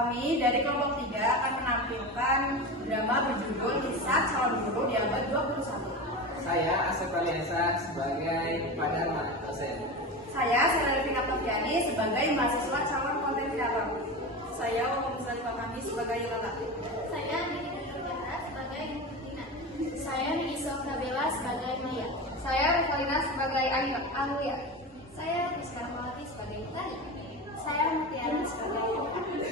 Kami dari kelompok 3 akan menampilkan drama berjudul Kisah Calon Guru di abad 21. Saya Asep Aliansa sebagai Padharma, dosen. Saya Selevina Noviani sebagai mahasiswa calon konten kreator. Saya Om Fatani sebagai Lala. Saya Nini Nurjana sebagai Tina. Saya Nisa Kabela sebagai Maya. Saya Revalina sebagai Anulia. Saya Rizka Malati sebagai Tari. Saya Mutiara sebagai Ani.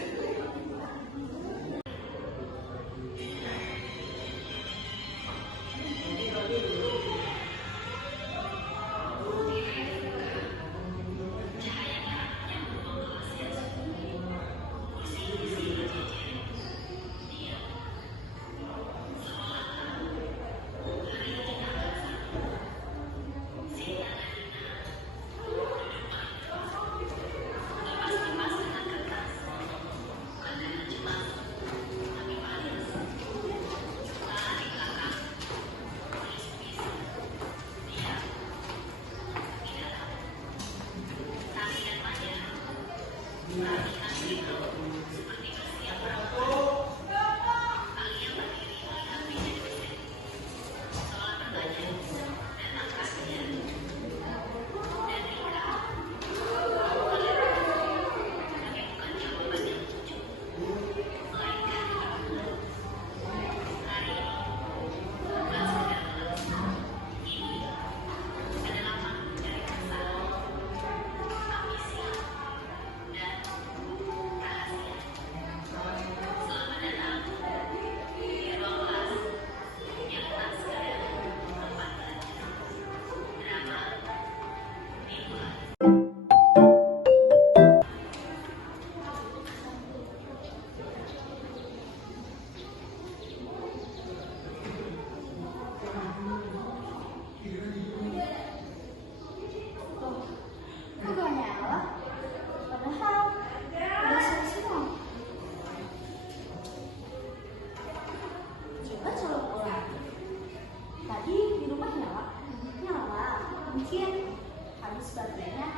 Mungkin habis baterainya,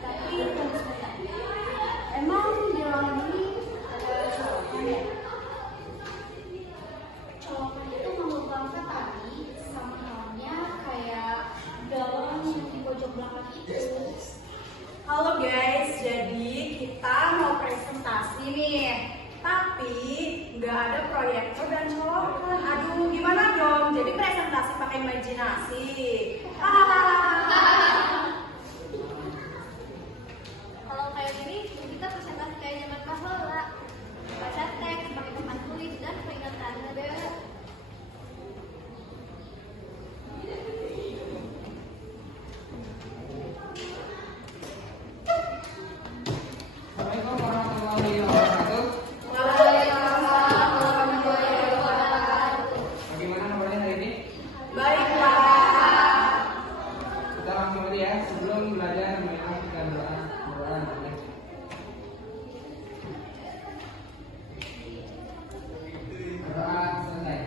tapi tunggu sebentar. Emang di ruangan ini ada colokan ya? Colokan itu merupakan tali sama halnya kayak galon yang di pojok belakang itu. Halo guys, jadi kita mau presentasi nih. Tapi nggak ada proyektor dan colokan. Aduh, gimana dong? Jadi presentasi pakai imajinasi. Kalau kayak gini, kita presentasi kayak zaman bahula. Baca teks, pakai tempat tulis dan peringatan deh. Assalamualaikum warahmatullahi wabarakatuh. Bagaimana kabarnya hari ini? Baiklah. Kita langsung aja ya, sebelum belajar memang kita doa boleh. Doa selesai.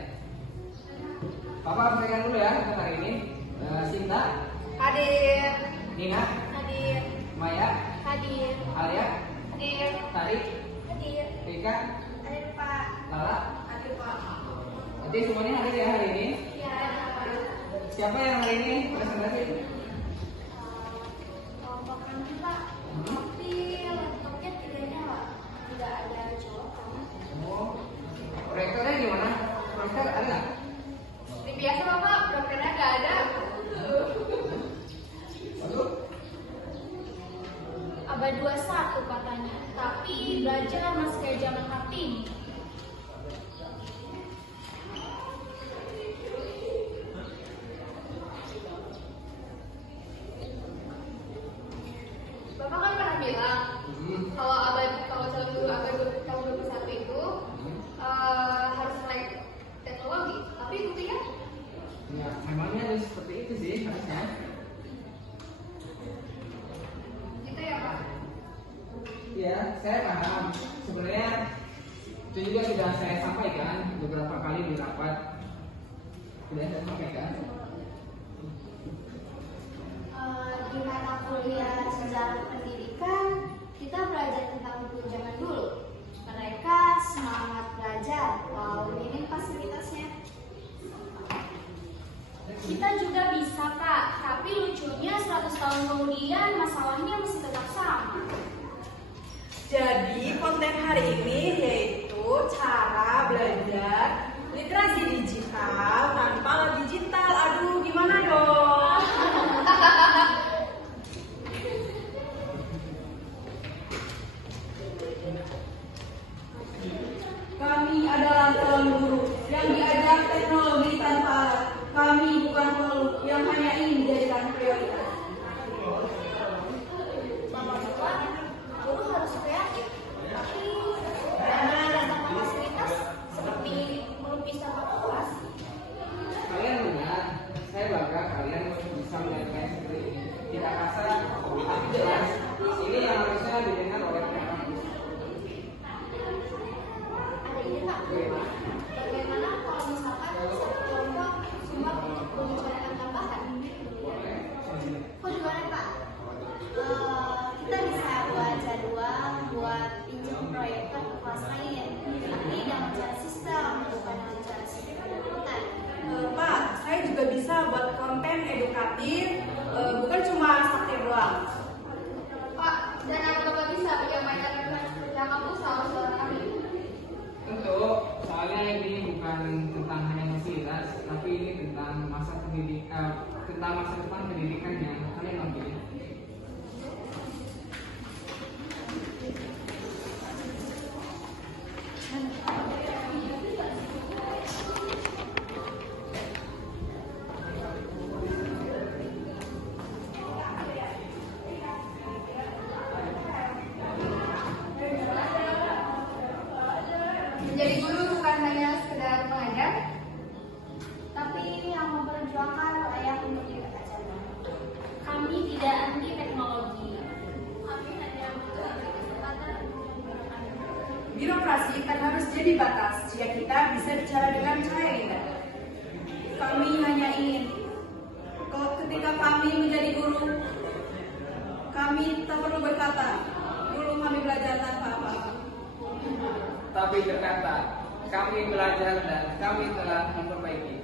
Papa sampaikan dulu ya untuk hari ini. Sinta, Hadir. Nina, Hadir, Maya, hadir, Alia, hadir, Tari, hadir, Rika, hadir Pak. Lala. Hadir Pak. Nanti semuanya hadir ya hari ini. Ya, hadir Pak. Siapa yang hari ini presentasi? Kelompok kami Pak, tapi laptopnya tidak nyala, tidak ada colokan. Oh, proyektornya gimana? Proyektor ada nggak? Seperti biasa Bapak, prokernya nggak ada. Waduh, Abad 21 katanya, tapi belajar masih kayak zaman Kartini. Bapak kan pernah bilang kalau calon guru abad tahun 21 itu harus melek teknologi. Tapi buktinya ya memangnya harus seperti itu sih harusnya. gitu ya Pak. Ya, saya paham. Sebenarnya itu juga sudah saya sampaikan beberapa kali di rapat. Sudah saya sampaikan. Di mata kuliah sejarah pendidikan, kita belajar tentang buku zaman dulu. adalah calon guru yang diajak teknologi tanpa alat. Kami bukan peluk yang hanya ingin dijadikan prioritas. Guru harus kreatif, tapi dana dan tanpa fasilitas seperti melukis tanpa kelas. Kalian benar, saya bangga kalian bisa melakukan seperti ini. Tidak kasar, tapi jelas. Ini yang harusnya didengar oleh anak-anak. Ada ide nggak? Bagaimana kalau misalkan satu kelompok semua menggunakan tambahan? Boleh. Kok gimana Pak? Kita bisa buat jadwal buat pinjam proyektor ke kelas lain, tapi dengan cara sistem, bukan dengan cara sistem. Pak, saya juga bisa buat konten edukatif, bukan cuma sakti doang. Pak, dan apa Bapak bisa menyampaikan yang kamu selalu suara kami? Tentu, soalnya ini bukan tentang hanya fasilitas, tapi ini tentang tentang masa depan pendidikannya. Kalian ngerti? Menjadi guru bukan hanya sekedar mengajar, tapi yang memperjuangkan layak untuk dipercaya. Kami tidak anti teknologi. Kami hanya butuh kesempatan untuk menggunakannya. Birokrasi kan harus jadi batas jika kita bisa bicara dengan cara indah. Kami hanya ingin, ketika kami menjadi guru, kami tak perlu berkata, dulu kami belajar tanpa apa-apa. Tapi berkata, kami belajar dan kami telah memperbaiki.